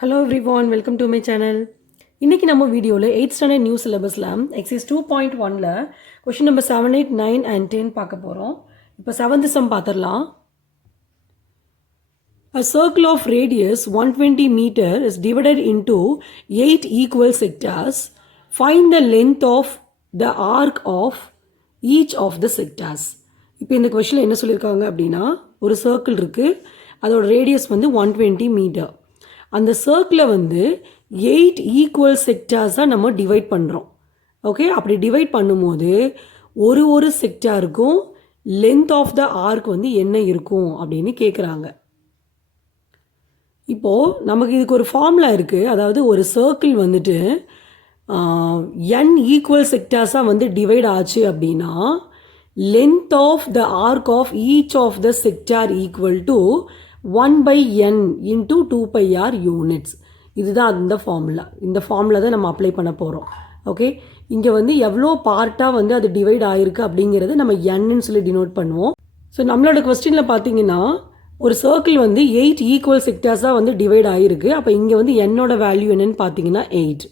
Hello everyone, welcome to my channel. இன்னைக்கு நம்ம வீடியோவில் 8th ஸ்டாண்டர்ட் நியூ சிலபஸில் எக்ஸைஸ் 2.1ல கொஷின் நம்பர் 7, 8, 9 and 10 பார்க்க போகிறோம். இப்போ 7th சம் பார்த்துடலாம். A circle of radius 120 meter is divided into 8 equal sectors. Find the length of the arc of each of the sectors. இப்போ இந்த கொஷினில் என்ன சொல்லியிருக்காங்க அப்படின்னா, ஒரு சர்க்கிள் இருக்குது, அதோட ரேடியஸ் வந்து 120 மீட்டர். அந்த சர்க்கிளை வந்து 8 ஈக்குவல் செக்டார்ஸாக நம்ம டிவைட் பண்ணுறோம். ஓகே, அப்படி டிவைட் பண்ணும்போது ஒரு செக்டாருக்கும் லென்த் ஆஃப் த ஆர்க் வந்து என்ன இருக்கும் அப்படின்னு கேட்குறாங்க. இப்போது நமக்கு இதுக்கு ஒரு ஃபார்முலா இருக்குது. அதாவது ஒரு சர்க்கிள் வந்துட்டு n ஈக்குவல் செக்டார்ஸாக வந்து டிவைட் ஆச்சு அப்படின்னா length of the arc of each of the sector equal to 1/n into 2πr units. இதுதான் அந்த ஃபார்முலா. இந்த ஃபார்முலா தான் நம்ம அப்ளை பண்ண போகிறோம். ஓகே, இங்கே வந்து எவ்வளோ பார்ட்டாக வந்து அது டிவைட் ஆகிருக்கு அப்படிங்கிறது நம்ம என்னன்னு சொல்லி டினோட் பண்ணுவோம். ஸோ நம்மளோட கொஸ்டினில் பார்த்தீங்கன்னா ஒரு சர்க்கிள் வந்து 8 ஈக்குவல் செக்டார்ஸாக வந்து டிவைட் ஆகிருக்கு. அப்போ இங்கே வந்து என்னோட வேல்யூ என்னன்னு பார்த்தீங்கன்னா 8.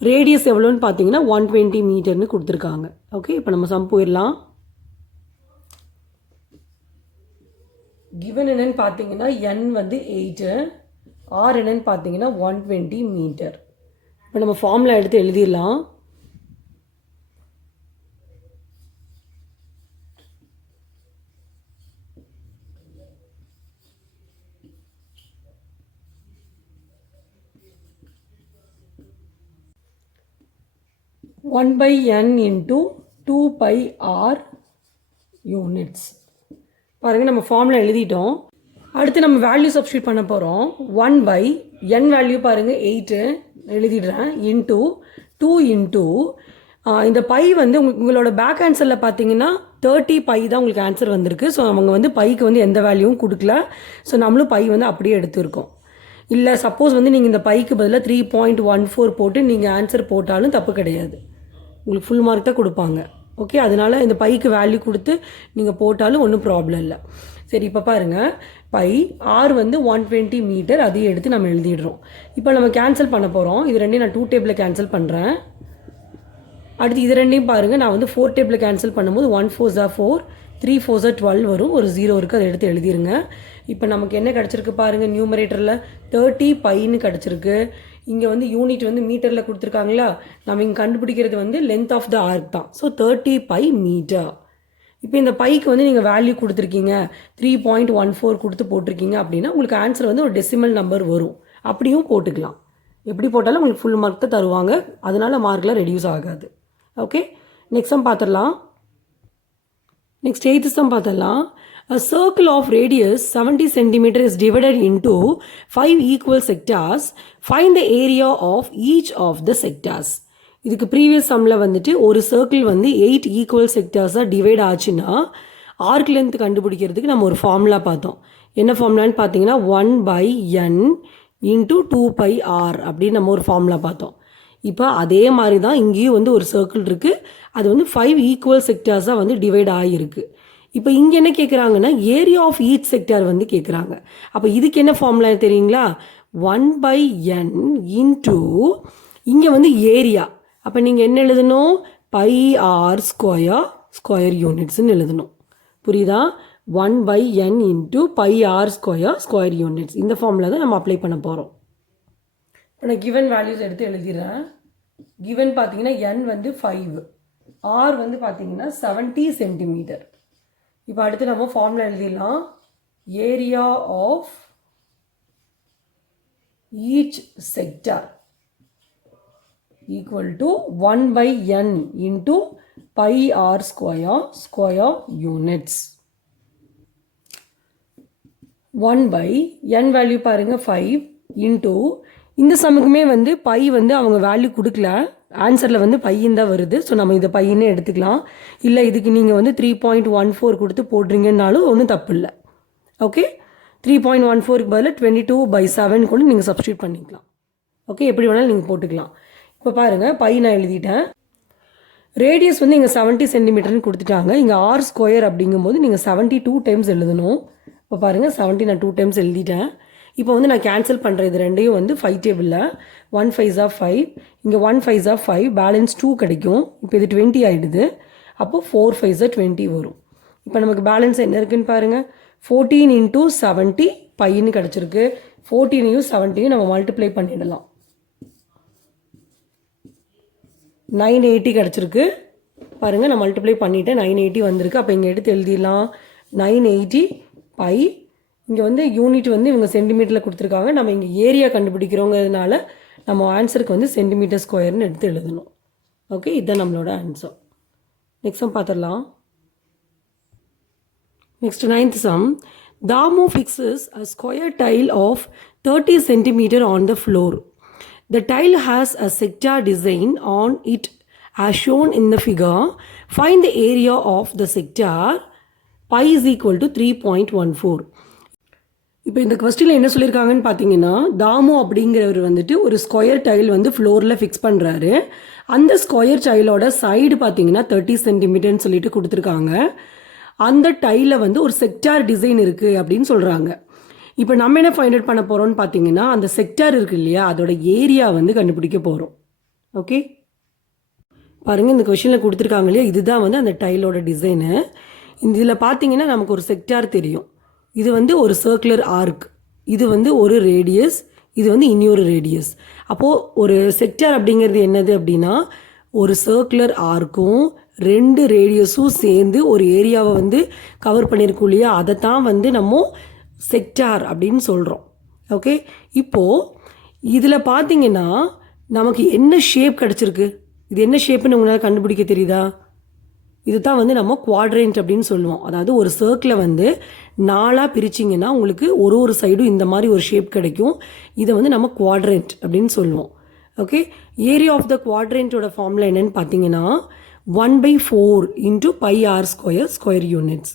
ரேடியஸ் எவ்வளோன்னு பார்த்தீங்கன்னா 120 மீட்டர்னு கொடுத்துருக்காங்க. ஓகே, இப்போ நம்ம சம் போயிடலாம். கிவன் என்னன்னு பார்த்தீங்கன்னா n வந்து 8, r என்னன்னு பார்த்தீங்கன்னா 120 மீட்டர். இப்போ நம்ம ஃபார்முலா எடுத்து எழுதிடலாம். (1/n into 2πr units). பாருங்கள், நம்ம ஃபார்முலா எழுதிட்டோம். அடுத்து நம்ம வேல்யூ சப்ஸ்டியூட் பண்ண போகிறோம். 1/n வேல்யூ பாருங்கள் 8 எழுதிடுறேன், இன்ட்டு 2 இன்ட்டு இந்த பை வந்து உங்களோட பேக் ஆன்சரில் பார்த்தீங்கன்னா 30 பை தான் உங்களுக்கு ஆன்சர் வந்திருக்கு. ஸோ அவங்க வந்து பைக்கு வந்து எந்த வேல்யூவும் கொடுக்கல. ஸோ நம்மளும் பை வந்து அப்படியே எடுத்துருக்கோம். இல்லை சப்போஸ் வந்து நீங்கள் இந்த பைக்கு பதிலாக 3.14 போட்டு நீங்கள் ஆன்சர் போட்டாலும் தப்பு கிடையாது, உங்களுக்கு ஃபுல் மார்க் தான் கொடுப்பாங்க. ஓகே, அதனால் இந்த பைக்கு வேல்யூ கொடுத்து நீங்கள் போட்டாலும் ஒன்றும் ப்ராப்ளம் இல்லை. சரி, இப்போ பாருங்கள், பை ஆர் வந்து 120 மீட்டர், அதையும் எடுத்து நம்ம எழுதிடுறோம். இப்போ நம்ம கேன்சல் பண்ண போகிறோம். இது ரெண்டையும் நான் 2 டேபிளில் கேன்சல் பண்ணுறேன். அடுத்து இது ரெண்டையும் பாருங்கள், நான் வந்து 4 டேபிளில் கேன்சல் பண்ணும்போது 1 4s are 4, 3 4s are 12 வரும். ஒரு 0 இருக்குது, அதை எடுத்து எழுதிருங்க. இப்போ நமக்கு என்ன கிடச்சிருக்கு பாருங்கள், நியூமரேட்டரில் 30 பைன்னு கிடச்சிருக்கு. இங்கே வந்து யூனிட் வந்து மீட்டரில் கொடுத்துருக்காங்களா, நம்ம இங்கே கண்டுபிடிக்கிறது வந்து லென்த் ஆஃப் த ஆர்க் தான். So 30 pi metre. இப்போ இந்த பைக்கு வந்து நீங்கள் வேல்யூ கொடுத்துருக்கீங்க, 3.14 கொடுத்து போட்டிருக்கீங்க அப்படின்னா உங்களுக்கு ஆன்சர் வந்து ஒரு டெசிமல் நம்பர் வரும். அப்படியும் போட்டுக்கலாம், எப்படி போட்டாலும் உங்களுக்கு ஃபுல் மார்க் தான் தருவாங்க, அதனால மார்க்கில் ரெடியூஸ் ஆகாது. ஓகே, நெக்ஸ்ட் சம் பார்த்துடலாம். நெக்ஸ்ட் 8th சம் பார்த்துடலாம். A circle of radius 70 cm is divided into 5 equal sectors. Find the area of each of the sectors. இதுக்கு ப்ரீவியஸ் சம்மில் வந்துட்டு ஒரு சர்க்கிள் வந்து 8 ஈக்குவல் செக்டார்ஸாக டிவைட் ஆச்சுன்னா ஆர்க் லென்த் கண்டுபிடிக்கிறதுக்கு நம்ம ஒரு ஃபார்முலா பார்த்தோம். என்ன ஃபார்முலான்னு பார்த்தீங்கன்னா 1/n into 2πr அப்படின்னு நம்ம ஒரு ஃபார்முலா பார்த்தோம். இப்போ அதே மாதிரி தான் இங்கேயும் வந்து ஒரு சர்க்கிள் இருக்குது, அது வந்து 5 ஈக்குவல் செக்டார்ஸாக வந்து டிவைட் ஆகிருக்கு. இப்போ இங்கே என்ன கேட்குறாங்கன்னா ஏரியா ஆஃப் ஈச் செக்டார் வந்து கேட்குறாங்க. அப்போ இதுக்கு என்ன ஃபார்முலா தெரியுங்களா, 1/n இன்ட்டு இங்கே வந்து ஏரியா. அப்போ நீங்கள் என்ன எழுதணும், πr ஸ்கொயர் யூனிட்ஸ்ன்னு எழுதணும். புரியுதா? 1/n into πr square units. இந்த ஃபார்முலா தான் நம்ம அப்ளை பண்ண போகிறோம். இப்போ நான் கிவன் வேல்யூஸ் எடுத்து எழுதிடுறேன். கிவன் பார்த்தீங்கன்னா n வந்து 5, r வந்து பார்த்தீங்கன்னா 70 சென்டிமீட்டர். இப்போ அடுத்து நம்ம ஃபார்முலா எழுதிடலாம். Area of each sector equal to 1/n into πr square units. 1/n value பாருங்கள் 5 இன்ட்டு இந்த சமுக்குமே வந்து பை வந்து அவங்க வேல்யூ கொடுக்கல, ஆன்சரில் வந்து பையன் தான் வருது. ஸோ நம்ம இதை பையனே எடுத்துக்கலாம். இல்லை இதுக்கு நீங்கள் வந்து 3.14 கொடுத்து போடுறீங்கன்னாலும் ஒன்றும் தப்பு இல்லை. ஓகே, 3.14க்கு பதில் 22/7 கூட நீங்கள் சப்ஸ்டியூட் பண்ணிக்கலாம். ஓகே, எப்படி வேணாலும் நீங்கள் போட்டுக்கலாம். இப்போ பாருங்கள், பை நான் எழுதிட்டேன். ரேடியஸ் வந்து இங்கே 70 சென்டிமீட்டர்னு கொடுத்துட்டாங்க. இங்கே ஆர் ஸ்கொயர் அப்படிங்கும்போது நீங்கள் 72 டைம்ஸ் எழுதணும். இப்போ பாருங்கள், 70 நான் 2 டைம்ஸ் எழுதிட்டேன். இப்போ வந்து நான் கேன்சல் பண்ணுறேன் இது ரெண்டையும் வந்து 5 டேபிளில் 1 5s are 5, இங்கே 1 5s are 5, பேலன்ஸ் 2 கிடைக்கும். இப்போ இது 20 ஆகிடுது. அப்போது 4 5s are 20 வரும். இப்போ நமக்கு பேலன்ஸ் என்ன இருக்குன்னு பாருங்கள். 14 into 70 பையன்னு கிடச்சிருக்கு. 14ஐயும் 70ஐயும் நம்ம மல்டிப்ளை பண்ணிடலாம். 980 கிடச்சிருக்கு. பாருங்கள் நான் மல்டிப்ளை பண்ணிவிட்டேன். 980 வந்திருக்கு. அப்போ இங்கே எடுத்து எழுதிடலாம். 980 பை, இங்கே வந்து யூனிட் வந்து இவங்க சென்டிமீட்டரில் கொடுத்துருக்காங்க. நம்ம இங்கே ஏரியா கண்டுபிடிக்கிறோங்கிறதுனால நம்ம ஆன்சருக்கு வந்து சென்டிமீட்டர் ஸ்கொயர்னு எடுத்து எழுதணும். ஓகே, இதுதான் நம்மளோட ஆன்சர். நெக்ஸ்ட் சம் பார்த்துடலாம். Next, 9th sum. Damu fixes a square tile of 30 centimeter on the floor. The tile has a sector design on it as shown in the figure. Find the area of the sector. Pi is equal to 3.14. இப்போ இந்த கொஸ்டினில் என்ன சொல்லியிருக்காங்கன்னு பார்த்தீங்கன்னா, தாமு அப்படிங்கிறவர் வந்துட்டு ஒரு square tail வந்து ஃப்ளோரில் ஃபிக்ஸ் பண்ணுறாரு. அந்த ஸ்கொயர் டைலோட சைடு பார்த்தீங்கன்னா 30 சென்டிமீட்டர்னு சொல்லிட்டு கொடுத்துருக்காங்க. அந்த டைலில் வந்து ஒரு செக்டார் டிசைன் இருக்குது அப்படின்னு சொல்கிறாங்க. இப்போ நம்ம என்ன ஃபைண்ட் அவுட் பண்ண போகிறோம்னு பார்த்தீங்கன்னா, அந்த செக்டார் இருக்குது இல்லையா, அதோட ஏரியா வந்து கண்டுபிடிக்க போகிறோம். ஓகே, பாருங்கள் இந்த கொஷினில் கொடுத்துருக்காங்க இல்லையா, இதுதான் வந்து அந்த டைலோட டிசைனு. இதில் பார்த்தீங்கன்னா நமக்கு ஒரு செக்டார் தெரியும். இது வந்து ஒரு சர்க்குலர் ஆர்க், இது வந்து ஒரு ரேடியஸ், இது வந்து இன்னொரு ரேடியஸ். அப்போது ஒரு செக்டார் அப்படிங்கிறது என்னது அப்படின்னா, ஒரு சர்க்குலர் ஆர்க்கும் 2 ரேடியஸும் சேர்ந்து ஒரு ஏரியாவை வந்து கவர் பண்ணியிருக்கோம் இல்லையா, அதை தான் வந்து நம்ம செக்டார் அப்படின்னு சொல்கிறோம். ஓகே, இப்போது இதில் பார்த்தீங்கன்னா நமக்கு என்ன ஷேப் கிடச்சிருக்கு, இது என்ன ஷேப்புன்னு உங்களால் கண்டுபிடிக்க தெரியுதா? இது தான் வந்து நம்ம குவாட்ரண்ட் அப்படின்னு சொல்லுவோம். அதாவது ஒரு சர்க்கிளை வந்து 4ஆக பிரிச்சிங்கன்னா உங்களுக்கு ஒரு சைடும் இந்த மாதிரி ஒரு ஷேப் கிடைக்கும். இதை வந்து நம்ம குவாட்ரண்ட் அப்படின்னு சொல்லுவோம். ஓகே, ஏரியா ஆஃப் த குவாட்ரண்ட்டோட ஃபார்முலா என்னன்னு பார்த்தீங்கன்னா 1/4 into pi r square square units.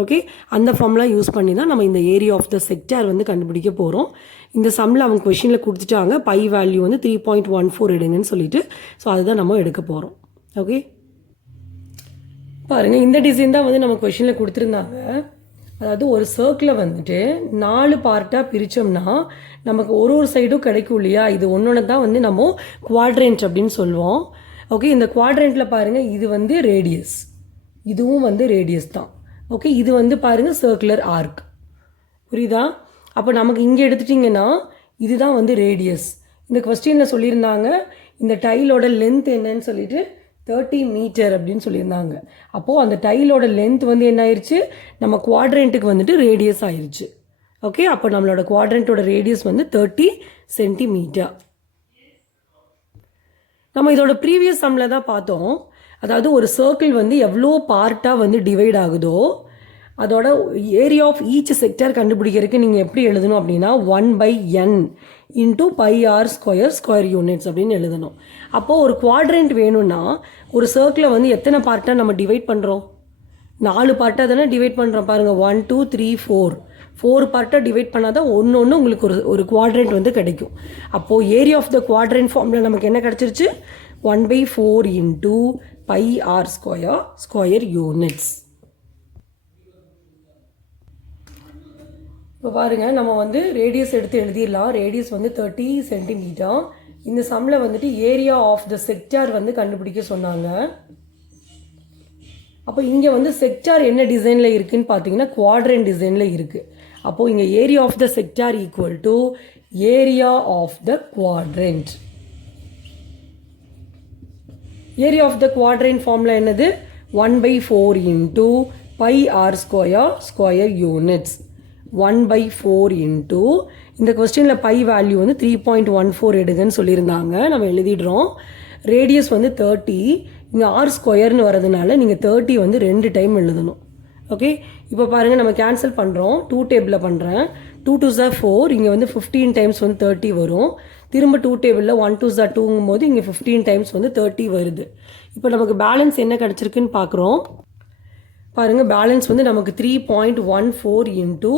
Okay, அந்த ஃபார்முலா யூஸ் பண்ணி தான் நம்ம இந்த ஏரியா ஆஃப் த செக்டார் வந்து கண்டுபிடிக்க போகிறோம். இந்த சம்மில் அவங்க கொஷினில் கொடுத்துட்டாங்க, பை வேல்யூ வந்து 3.14 எடுங்கன்னு சொல்லிட்டு. ஸோ அதுதான் நம்ம எடுக்க போகிறோம். ஓகே, பாருங்கள் இந்த டிசைன் தான் வந்து நம்ம கொஷினில் கொடுத்துருந்தாங்க. அதாவது ஒரு சர்க்கிளை வந்துட்டு 4 பார்ட்டாக பிரித்தோம்னா நமக்கு ஒரு சைடும் கிடைக்கும் இல்லையா, இது ஒன்று தான் வந்து நம்ம குவாட்ரண்ட் அப்படின்னு சொல்லுவோம். ஓகே, இந்த குவாட்ரண்ட்டில் பாருங்கள் இது வந்து ரேடியஸ், இதுவும் வந்து ரேடியஸ் தான். ஓகே, இது வந்து பாருங்கள் சர்க்குலர் ஆர்க், புரியுதா? அப்போ நமக்கு இங்கே எடுத்துட்டிங்கன்னா இதுதான் வந்து ரேடியஸ். இந்த கொஸ்டினில் சொல்லியிருந்தாங்க இந்த டைலோட லென்த் என்னன்னு சொல்லிட்டு 30 மீட்டர் அப்படின்னு சொல்லியிருந்தாங்க. அப்போது அந்த டைலோட லென்த் வந்து என்ன ஆயிடுச்சு, நம்ம குவாட்ரண்ட்டுக்கு வந்துட்டு ரேடியஸ் ஆயிடுச்சு. ஓகே, அப்போ நம்மளோட குவாட்ரண்ட்டோட ரேடியஸ் வந்து 30 சென்டிமீட்டர். நம்ம இதோட ப்ரீவியஸ் சம்மில் தான் பார்த்தோம். அதாவது ஒரு சர்க்கிள் வந்து எவ்வளோ பார்ட்டாக வந்து டிவைட் ஆகுதோ அதோட ஏரியா ஆஃப் ஈச் செக்டர் கண்டுபிடிக்கிறதுக்கு நீங்கள் எப்படி எழுதணும் அப்படின்னா 1/n into pi r square square units அப்படின்னு எழுதணும். அப்போது ஒரு குவாட்ரண்ட் வேணும்னா ஒரு சர்க்கிளை வந்து எத்தனை பார்ட்டாக நம்ம டிவைட் பண்ணுறோம்? 4 பார்ட்டாக தானே டிவைட் பண்ணுறோம். பாருங்கள் 1 2 3 4 பார்ட்டாக டிவைட் பண்ணால் தான் ஒன்று உங்களுக்கு ஒரு குவாட்ரண்ட் வந்து கிடைக்கும். அப்போது ஏரியா ஆஃப் த குவாட்ரண்ட் ஃபார்மில் நமக்கு என்ன கிடச்சிருச்சு, 1/4 into pi r square square units. இப்போ பாருங்கள் நம்ம வந்து ரேடியஸ் எடுத்து எழுதிடலாம். ரேடியஸ் வந்து 30 சென்டிமீட்டர். இந்த சம்மில் வந்துட்டு ஏரியா ஆஃப் த செக்டார் வந்து கண்டுபிடிக்க சொன்னாங்க. அப்போ இங்கே வந்து செக்டார் என்ன டிசைனில் இருக்குதுன்னு பார்த்தீங்கன்னா குவாட்ரண்ட் டிசைனில் இருக்குது. அப்போது இங்கே area of the sector equal to area of the quadrant. Area of the quadrant formula என்னது, 1/4 into pi r square square units. 1/4 into இந்த கொஸ்டினில் பை வேல்யூ வந்து 3.14 எடுங்கன்னு சொல்லியிருந்தாங்க. நம்ம எழுதிடுறோம். ரேடியஸ் வந்து 30, இங்கே ஆர் ஸ்கொயர்னு வரதுனால நீங்கள் 30 வந்து 2 டைம் எழுதணும். ஓகே, இப்போ பாருங்கள் நம்ம கேன்சல் பண்ணுறோம். 2 டேபிளில் பண்ணுறேன். 2 2s are 4, இங்கே வந்து 15 டைம்ஸ் வந்து 30 வரும். திரும்ப 2 டேபிளில் 1 2s are 2ங்கும் போது இங்கே 15 டைம்ஸ் வந்து 30 வருது. இப்போ நமக்கு பேலன்ஸ் என்ன கிடச்சிருக்குன்னு பார்க்குறோம். பாருங்கள் பேலன்ஸ் வந்து நமக்கு 3.14 into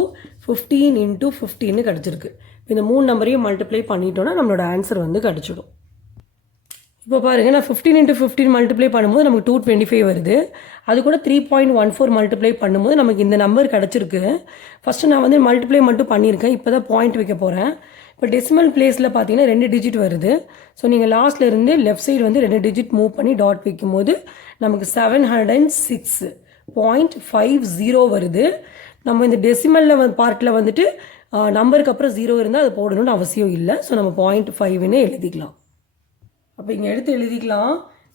15 into 15 கிடச்சிருக்கு. இந்த 3 நம்பரையும் மல்டிப்ளை பண்ணிட்டோன்னா நம்மளோட ஆன்சர் வந்து கிடச்சிடும். இப்போ பாருங்கள், நான் 15 × 15 மல்டிப்ளை பண்ணும்போது நமக்கு 225 வருது. அது கூட 3.14 மல்டிப்ளை பண்ணும்போது நமக்கு இந்த நம்பர் கிடச்சிருக்கு. ஃபஸ்ட்டு நான் வந்து மல்டிப்ளை மட்டும் பண்ணியிருக்கேன். இப்போ தான் பாயிண்ட் வைக்க போகிறேன். இப்போ டெசிமல் பிளேஸில் பார்த்தீங்கன்னா 2 டிஜிட் வருது. ஸோ நீங்கள் லாஸ்ட்டில் இருந்து லெஃப்ட் சைடு வந்து 2 டிஜிட் மூவ் பண்ணி டாட் வைக்கும்போது நமக்கு 706.50 வருது. நம்ம இந்த டெசிமலில் பார்ட்டில் வந்துட்டு நம்பருக்கு அப்புறம் 0 இருந்தால் அது போடணும்னு அவசியம் இல்லை. ஸோ நம்ம 0.5ன்னு எழுதிக்கலாம். அப்போ இங்கே எடுத்து எழுதிக்கலாம்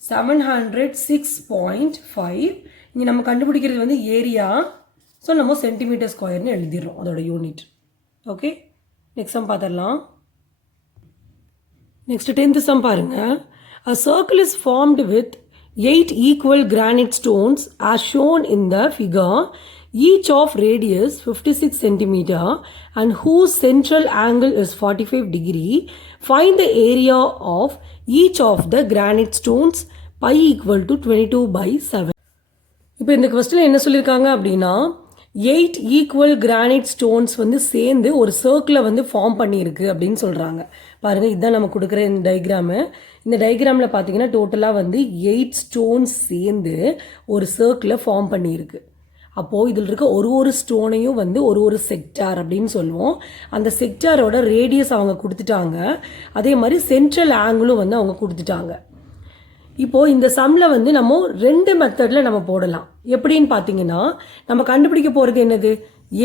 706.5. இங்கே நம்ம கண்டுபிடிக்கிறது வந்து ஏரியா. ஸோ நம்ம சென்டிமீட்டர் ஸ்கொயர்னு எழுதிடுறோம் அதோட யூனிட். ஓகே, நெக்ஸ்ட் சம் பார்த்துடலாம். நெக்ஸ்ட் 10th சம் பாருங்கள். A circle is formed with 8 equal granite stones as shown in the figure, each of radius 56 cm and whose central angle is 45 degree. Find the area of each of the granite stones pi equal to 22/7. இப்போ இந்த question என்ன சொல்லியிருக்காங்க அப்படின்னா 8 equal granite stones வந்து சேர்ந்து ஒரு சர்க்கிளை வந்து form பண்ணியிருக்கு அப்படின்னு சொல்கிறாங்க. பாருங்கள், இதுதான் நம்ம கொடுக்குற இந்த டயக்ராமு. இந்த டயக்ராமில் பார்த்தீங்கன்னா டோட்டலாக வந்து 8 ஸ்டோன்ஸ் சேர்ந்து ஒரு சர்க்கிளை ஃபார்ம் பண்ணியிருக்கு. அப்போது இதில் இருக்க ஒரு ஸ்டோனையும் வந்து ஒரு செக்டார் அப்படின்னு சொல்லுவோம். அந்த செக்டாரோட ரேடியஸ் அவங்க கொடுத்துட்டாங்க. அதே மாதிரி சென்ட்ரல் ஆங்கிளும் வந்து அவங்க கொடுத்துட்டாங்க. இப்போது இந்த சம்மில் வந்து நம்ம 2 மெத்தடில் நம்ம போடலாம். எப்படின்னு பார்த்தீங்கன்னா, நம்ம கண்டுபிடிக்க போகிறது என்னது,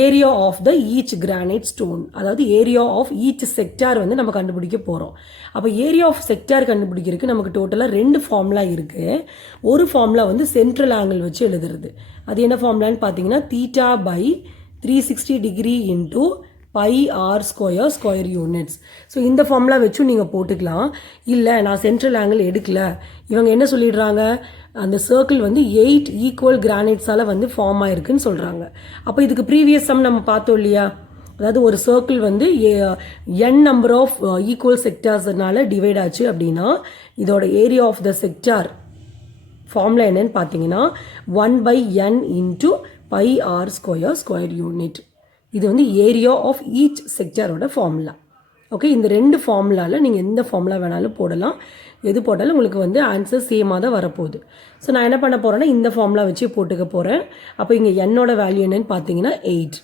area of the each granite stone, அதாவது ஏரியா ஆஃப் ஈச் செக்டார் வந்து நம்ம கண்டுபிடிக்க போகிறோம். அப்போ ஏரியா ஆஃப் செக்டார் கண்டுபிடிக்கிறதுக்கு நமக்கு டோட்டலாக 2 ஃபார்முலா இருக்குது. ஒரு ஃபார்முலா வந்து சென்ட்ரல் ஆங்கிள் வச்சு எழுதுறது. அது என்ன ஃபார்முலான்னு பார்த்தீங்கன்னா θ/360 degree into πr² square units. So இந்த ஃபார்முலா வச்சும் நீங்கள் போட்டுக்கலாம். இல்லை நான் சென்ட்ரல் ஆங்கிள் எடுக்கல, இவங்க என்ன சொல்லிடுறாங்க, அந்த சர்க்கிள் வந்து 8 ஈக்குவல் கிரானைட்ஸால் வந்து ஃபார்ம் ஆயிருக்குன்னு சொல்கிறாங்க. அப்போ இதுக்கு ப்ரீவியஸ் சம் நம்ம பார்த்தோம் இல்லையா, அதாவது ஒரு சர்க்கிள் வந்து n நம்பர் ஆஃப் ஈக்குவல் செக்டார்ஸ்னால டிவைட் ஆச்சு அப்படின்னா இதோட area of the sector formula என்னன்னு பார்த்தீங்கன்னா 1/n into πr² square unit. இது வந்து ஏரியா ஆஃப் ஈச் செக்டாரோட ஃபார்முலா. ஓகே, இந்த 2 ஃபார்முலாவில் நீங்கள் எந்த ஃபார்முலா வேணாலும் போடலாம். எது போட்டாலும் உங்களுக்கு வந்து ஆன்சர் சேமாக தான் வரப்போகுது. ஸோ நான் என்ன பண்ண போகிறேன்னா இந்த ஃபார்முலா வச்சு போட்டுக்க போகிறேன். அப்போ இங்கே என்னோட வேல்யூ என்னன்னு பார்த்தீங்கன்னா 8.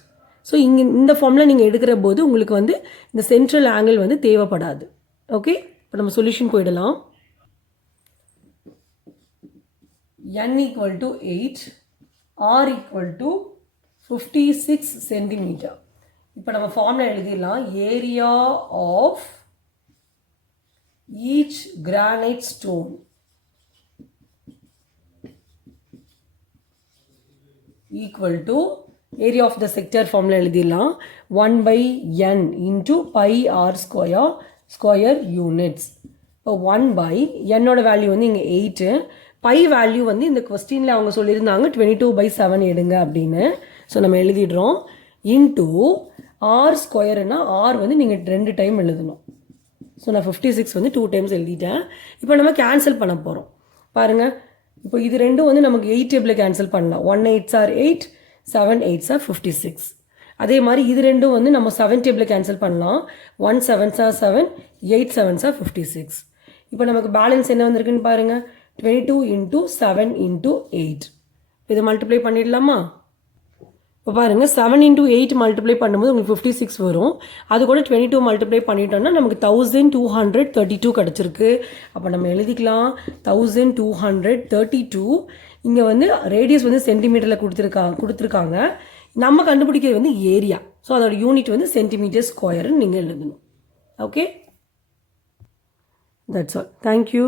ஸோ இங்கே இந்த ஃபார்முலா நீங்கள் எடுக்கிற போது உங்களுக்கு வந்து இந்த சென்ட்ரல் ஆங்கிள் வந்து தேவைப்படாது. ஓகே, இப்போ நம்ம சொல்யூஷன் போயிடலாம். n = 8, r = 56 centimetre. இப்போ நம்ம ஃபார்முலா எழுதிடலாம். Area of each granite stone equal to area of the sector formula எழுதிடலாம் 1/n into πr² square units. இப்போ 1/n வேல்யூ வந்து இங்கே 8, பை வேல்யூ வந்து இந்த கொஸ்டினில் அவங்க சொல்லியிருந்தாங்க 22/7 எடுங்க அப்படின்னு. ஸோ நம்ம எழுதிடுறோம். இன்டூ r²னா r வந்து நீங்கள் 2 டைம் எழுதணும். ஸோ நான் 56 வந்து 2 டைம்ஸ் எழுதிட்டேன். இப்போ நம்ம கேன்சல் பண்ண போகிறோம். பாருங்கள், இப்போ இது ரெண்டும் வந்து நமக்கு 8 டேபிளில் கேன்சல் பண்ணலாம். 1 8s are 8, 7 8s are 56. அதே மாதிரி இது ரெண்டும் வந்து நம்ம 7 டேபிளில் கேன்சல் பண்ணலாம். 1 7s are 7, 8 7s are 56. இப்போ நமக்கு பேலன்ஸ் என்ன வந்திருக்குன்னு பாருங்கள், 22 × 7 × 8. இதை மல்டிப்ளை பண்ணிடலாமா? இப்போ பாருங்கள், 7 × 8 மல்டிப்ளை பண்ணும்போது உங்களுக்கு 56 வரும். அது கூட 22 மல்டிப்ளை பண்ணிட்டோம்னா நமக்கு 1232 கிடச்சிருக்கு. அப்போ நம்ம எழுதிக்கலாம் 1232. இங்கே வந்து ரேடியஸ் வந்து சென்டிமீட்டரில் கொடுத்துருக்காங்க. நம்ம கண்டுபிடிக்கிறது வந்து ஏரியா. ஸோ அதோட யூனிட் வந்து சென்டிமீட்டர் ஸ்கொயர்னு நீங்கள் எழுதணும். Okay, that's all. தேங்க்யூ.